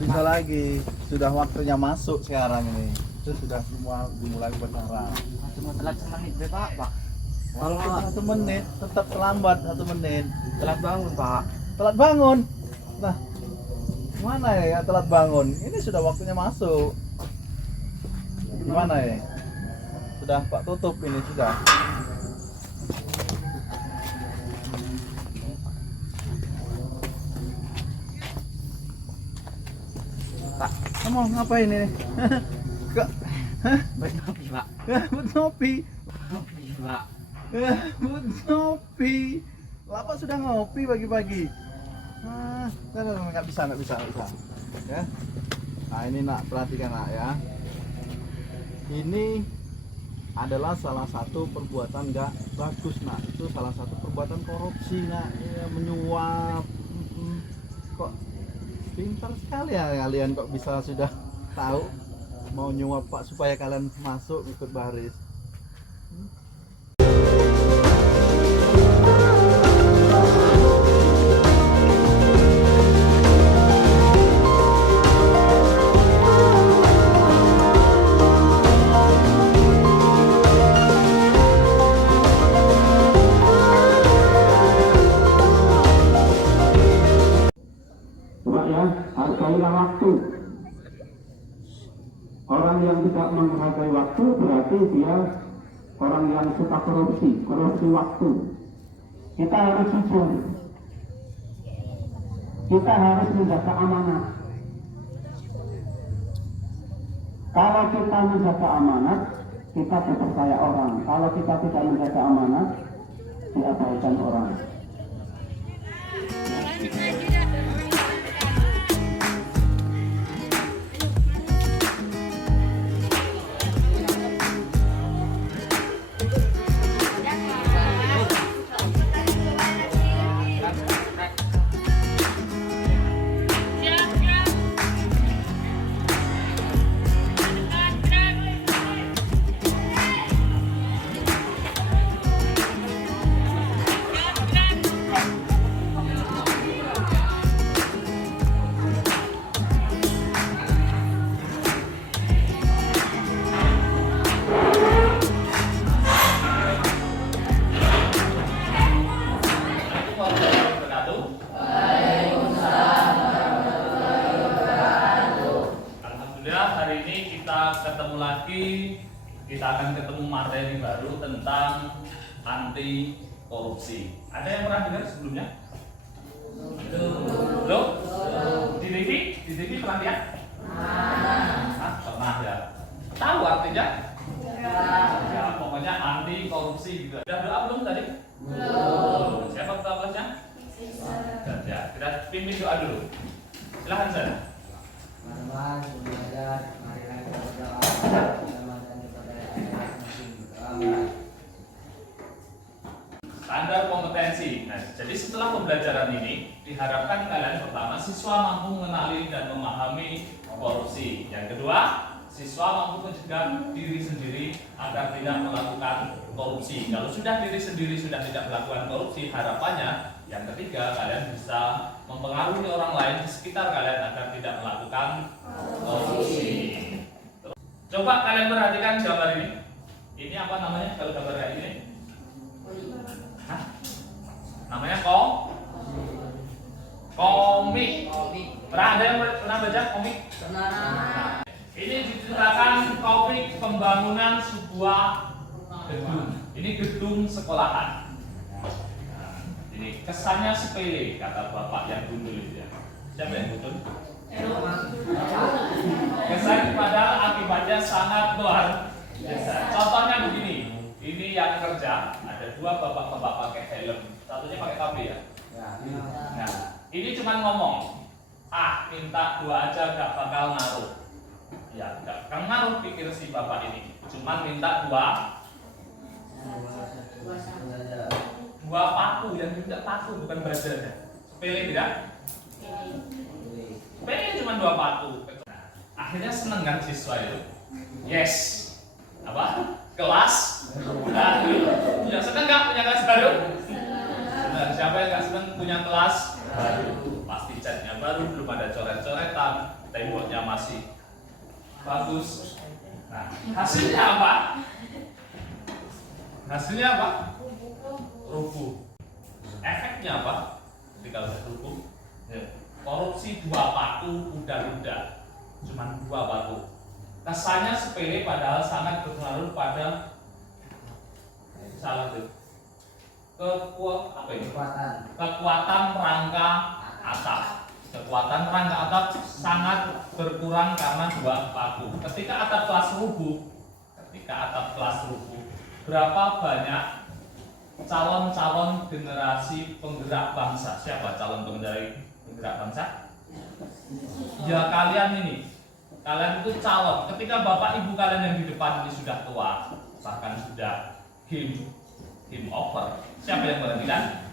bisa lagi. Sudah waktunya masuk sekarang ini. Itu sudah dimulai berdarah. Cuma telat semenit deh Pak. Kalau kita 1 menit tetap terlambat 1 menit. Telat bangun Pak. Telat bangun. Nah, gimana ya telat bangun? Ini sudah waktunya masuk. Gimana ya? Sudah Pak tutup ini sudah. Pak, Kamu ngapain ini? Kak, buat ngopi Pak. buat ngopi. Ngopi Pak. Buat ngopi. Lapa sudah ngopi pagi-pagi. Nggak bisa. Ya. Nah ini nak perhatikan nak ya. Ini adalah salah satu perbuatan nggak bagus nak. Itu salah satu perbuatan korupsi nak. Ya, menyuap. Kok pintar sekali ya kalian kok bisa sudah tahu mau nyuap Pak supaya kalian masuk ikut baris. Coba ya, hargailah waktu. Orang yang tidak menghargai waktu berarti dia orang yang suka korupsi waktu. Kita harus jujur. Kita harus menjaga amanat. Kalau kita menjaga amanat, kita dipercaya orang. Kalau kita tidak menjaga amanat, diabaikan orang. Alhamdulillah hari ini kita ketemu lagi. Kita akan ketemu materi baru tentang anti korupsi. Ada yang pernah dengar sebelumnya? Belum? Di TV? Di TV pernah lihat? Pernah ya. Tahu artinya? Ya, pokoknya anti korupsi gitu. Sudah doa belum tadi? Belum. Siapa ketuanya? Ya, kita pimpin doa dulu. Silahkan sana. Teman-teman, belajar, mari kita berdoa bersama dan kepada masing-masing berdoa. Standar kompetensi. Nah, jadi setelah pembelajaran ini diharapkan kalian pertama siswa mampu mengenali dan memahami korupsi. Yang kedua, siswa mampu mencegah diri sendiri agar tidak melakukan korupsi. Kalau sudah diri sendiri sudah tidak melakukan korupsi, harapannya yang ketiga kalian bisa mempengaruhi orang lain di sekitar kalian agar tidak melakukan korupsi. Coba kalian perhatikan gambar ini. Ini apa namanya kalau gambar kayak ini? Hah? Namanya komik. Pernah ada yang pernah baca komik? Pernah. Ini diceritakan komik pembangunan sebuah gedung. Ini gedung sekolahan. Ini kesannya sepele kata bapak yang gundul itu ya. Siapa yang gundul? Kesan padahal akibatnya sangat luar biasa. Contohnya begini. Ini yang kerja ada 2 bapak-bapak pakai helm. Satunya pakai KB ya. Nah, ini cuma ngomong. Minta 2 aja gak bakal ngaruh. Ya, gak bakal ngaruh pikir si bapak ini. Cuma minta 2 paku, yang tidak paku bukan badannya. Sepele tidak? Sepele cuma 2 paku. Nah, akhirnya seneng kan siswa itu? Yes. Apa? Kelas baru. Ya seneng nggak punya kelas baru? Seneng. Siapa yang nggak seneng punya kelas baru? Pasti catnya baru, belum ada coret-coretan, temboknya masih bagus. Nah, hasilnya apa? Hasilnya apa? Rubuh. Efeknya apa? Ketika sudah rubuh, korupsi 2 paku udah cuman 2 paku. Kesannya sepele padahal sangat berpengaruh pada salah tuh. Kekuatan rangka atap. Kekuatan rangka atap sangat berkurang karena 2 paku. Ketika atap kelas rubuh, berapa banyak calon-calon generasi penggerak bangsa? Siapa calon penggerak bangsa? Ya kalian ini. Kalian itu calon. Ketika bapak ibu kalian yang di depan ini sudah tua, bahkan sudah game over. Siapa yang menggantikan?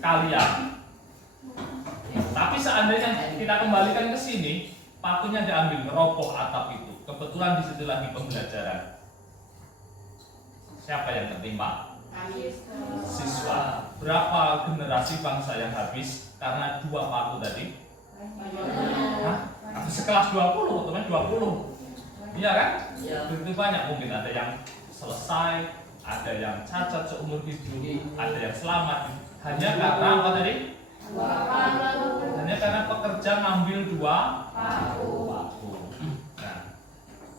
Kalian. Tapi seandainya kita kembalikan ke sini, pakunya diambil, ngeroboh atap itu. Kebetulan di situ lagi pembelajaran. Siapa yang tertimpa? Siswa. Berapa generasi bangsa yang habis karena 2 paku tadi? Hah? Atau sekelas 20, teman 20. Iya kan? Begitu banyak, mungkin ada yang selesai, ada yang cacat seumur hidup, ada yang selamat. Hanya karena apa tadi? Hanya karena pekerja ngambil 2 paku. Nah,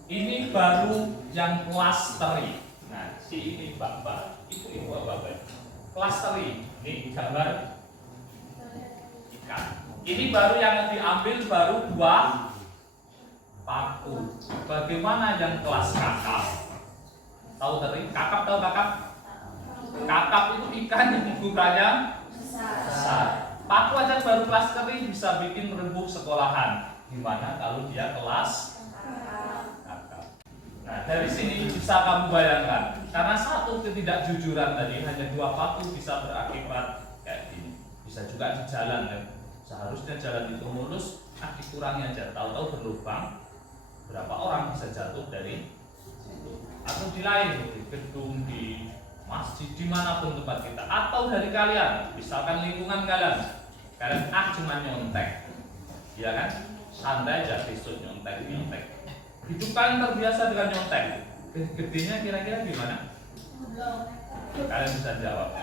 ini baru yang klasteri. Nah, si ini bapak, ibu bapak. Klasteri, ini gambar ikan. Ini baru yang diambil baru 2 paku. Bagaimana yang kelas kakap? Tahu tadi? Kakap, tahu kakap? Kakap itu ikan yang ukurannya besar. Paku aja baru kelas teri bisa bikin rembuh sekolahan. Gimana kalau dia kelas kakap? Nah, dari sini bisa kamu bayangkan. Karena satu ketidakjujuran tadi, hanya 2 paku bisa berakibat kayak gini. Bisa juga di jalan ya. Seharusnya jalan itu mulus, dikurangi aja. Tahu-tahu berlubang. Berapa orang bisa jatuh dari situ? Atau di lain, di gedung, di masjid, dimanapun tempat kita. Atau dari kalian, misalkan lingkungan kalian cuma nyontek, ya kan? Santai aja besok nyontek. Hidup kalian terbiasa dengan nyontek. Gedenya kira-kira gimana? Kalian bisa jawab.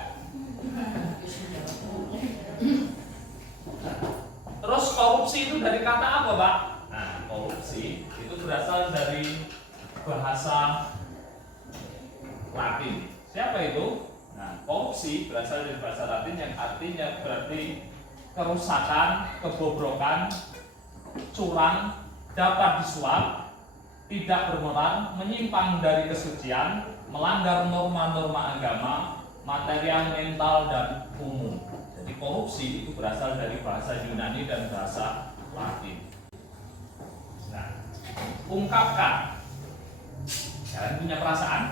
Terus korupsi itu dari kata apa, Pak? Nah, korupsi itu berasal dari bahasa Latin. Siapa itu? Nah, korupsi berasal dari bahasa Latin yang artinya berarti kerusakan, kebobrokan, curang, dapat disuap, tidak bermoral, menyimpang dari kesucian, melanggar norma-norma agama, material, mental, dan umum. Jadi korupsi itu berasal dari bahasa Yunani dan bahasa Latin. Nah, ungkapkan. Kalian punya perasaan?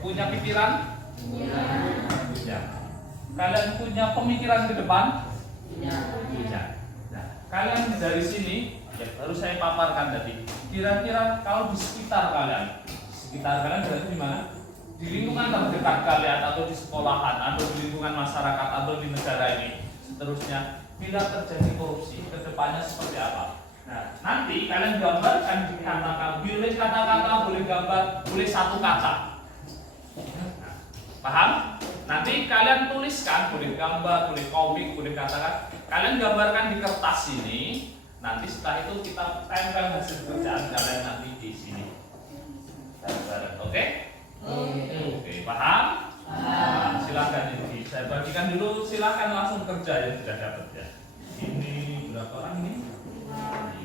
Punya pikiran? Punya. Kalian punya pemikiran ke depan? Punya. Nah, kalian dari sini ya baru saya paparkan tadi. Kira-kira kalau di sekitar kalian berarti di mana? Di lingkungan terdekat kalian atau di sekolahan atau di lingkungan masyarakat atau di negara ini, seterusnya bila terjadi korupsi, kedepannya seperti apa? Nah, nanti kalian gambarkan, dikatakan, boleh kata-kata, boleh gambar, boleh 1 kata. Nah, paham? Nanti kalian tuliskan, boleh gambar, boleh komik, boleh katakan. Kalian gambarkan di kertas ini. Nanti setelah itu kita tempel hasil kerjaan kalian nanti di sini. Bareng-bareng, oke? Oke, paham? Nah, silakan ini. Saya bagikan dulu, silakan langsung kerja yang sudah dapat ya. Ini berapa orang ini? 5.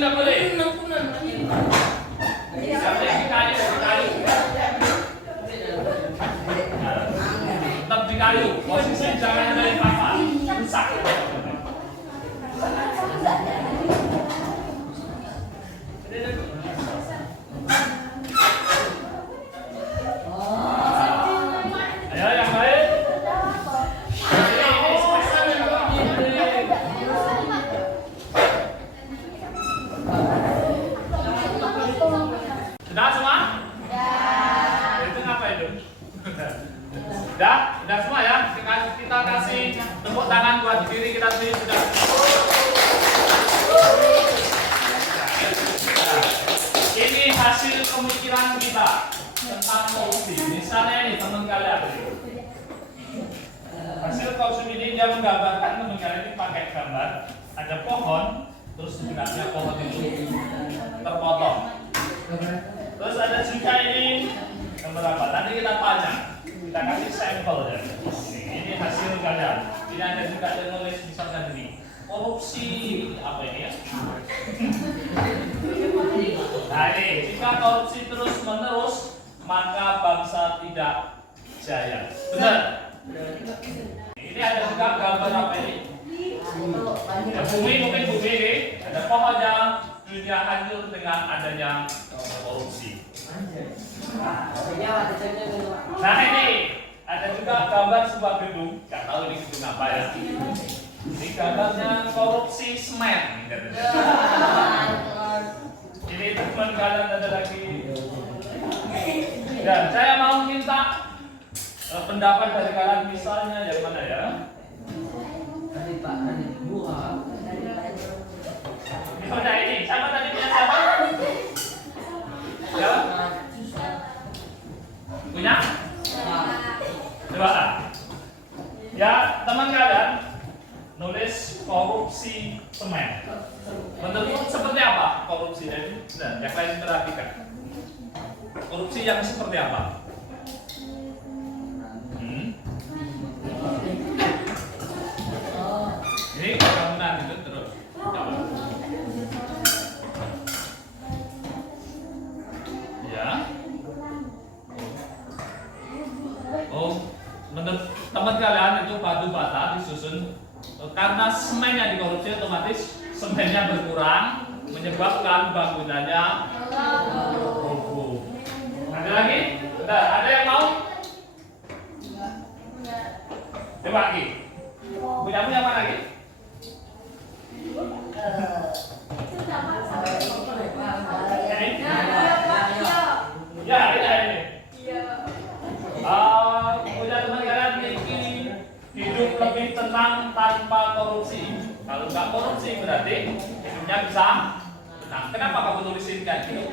tidak boleh. Sampai di kayu. Tetap di kayu. Posisi jangan dari papan. Rusak. Ayo yang lain. Sudah semua? Itu ngapa itu? Sudah semua ya? Kita kasih tepuk tangan buat diri kita sendiri sudah. Ini hasil pemikiran kita tentang korupsi. Misalnya ini teman kalian. Hasil korupsi ini dia menggambarkan teman kalian ini pakai gambar ada pohon, terus di dekatnya pohon itu terpotong. Terus ada juga ini nomor apa? Nanti kita tanya, kita kasih sampel ya. Ini hasil kalian. Ini ada juga yang nulis misalkan ini korupsi apa ini ya? Nah ini jika korupsi terus menerus maka bangsa tidak jaya. Benar? Ini ada juga gambar apa ini? Ya, bumi mungkin bumi ini ada pohon yang dunia hancur dengan adanya korupsi. Nah ini ada juga gambar sebuah gedung, nggak tahu ini gedung apa ya. Ini gambarnya korupsi semen. Ini teman kalian ada lagi. Dan saya mau minta pendapat dari kalian misalnya yang mana ya? Misalnya ini, siapa tadi punya siapa? Ya? Punya? Coba. Ya, teman kalian nulis korupsi semen. Menurut seperti apa korupsi ini? Nah, yang lain perhatikan. Korupsi yang seperti apa? Ini bangunan itu terus. Ya. Oh, menurut teman kalian itu batu bata disusun karena semennya dikorupsi otomatis semennya berkurang menyebabkan bangunannya roboh. Ada lagi? Bentar, ada yang mau? Coba lagi. Punya apa lagi? Ya, ini. Punya teman kalian ini hidup lebih tenang tanpa korupsi. Kalau nggak korupsi berarti hidupnya bisa tenang. Kenapa kamu tulisin kayak gitu?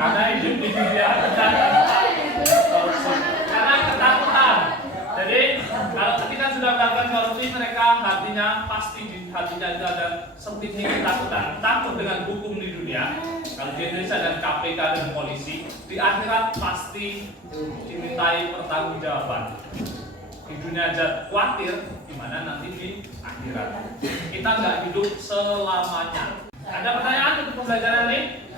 Karena hidup di dunia korupsi. Karena ketakutan. Jadi kalau kita sudah melakukan korupsi, mereka hatinya pasti di hatinya itu ada sedikit ketakutan, takut dengan hukum di dunia. Kalau di Indonesia dan KPK dan polisi, di akhirat pasti dimintai pertanggungjawaban. Di dunia aja khawatir, gimana nanti di akhirat. Kita nggak hidup selamanya. Ada pertanyaan untuk pembelajaran ini?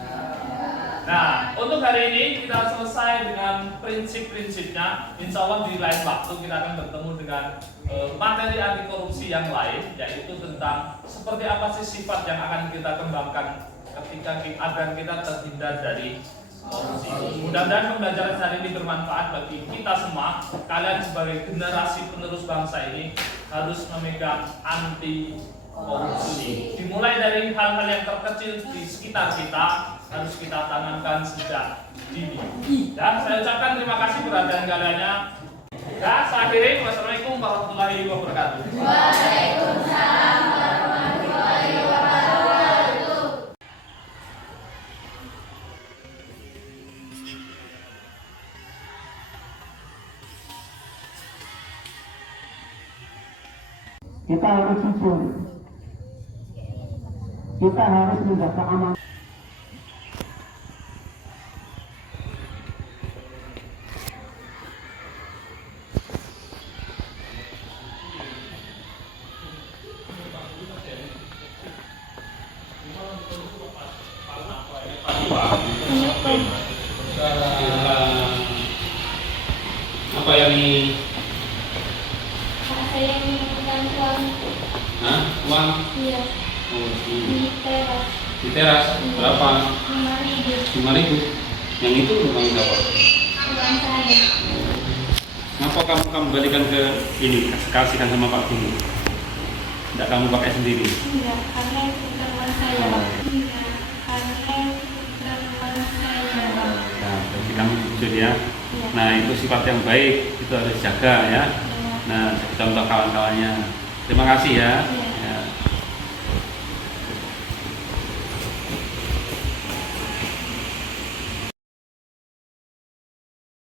Nah, untuk hari ini kita selesai dengan prinsip-prinsipnya. Insya Allah di lain waktu kita akan bertemu dengan materi anti korupsi yang lain, yaitu tentang seperti apa sih sifat yang akan kita kembangkan ketika agar kita terhindar dari korupsi. Mudah-mudahan pembelajaran hari ini bermanfaat bagi kita semua. Kalian sebagai generasi penerus bangsa ini harus memegang anti korupsi. Dimulai dari hal-hal yang terkecil di sekitar kita harus kita tanamkan sejak dini. Dan saya ucapkan terima kasih perhatian kaliannya. Dan saya akhiri, wassalamualaikum warahmatullahi wabarakatuh. Waalaikumsalam warahmatullahi wabarakatuh. Kita harus jujur. Kita harus menjaga amanah. Apa yang ini? Saya menemukan uang. Hah? Uang? Iya. Oh, Di teras. di teras berapa? 5.000. 5.000. Yang itu uang berapa? Uang saya. Kenapa kamu balikan ke ini? Kasihkan sama Pak Guru. Tidak kamu pakai sendiri. Iya, karena itu bukan uang saya. Oh. Iya, karena itu bukan uang saya. Nah, berarti kamu jujur ya. Iya. Nah, itu sifat yang baik, itu harus dijaga ya. Iya. Nah, contoh kawan-kawannya. Terima kasih ya. Iya.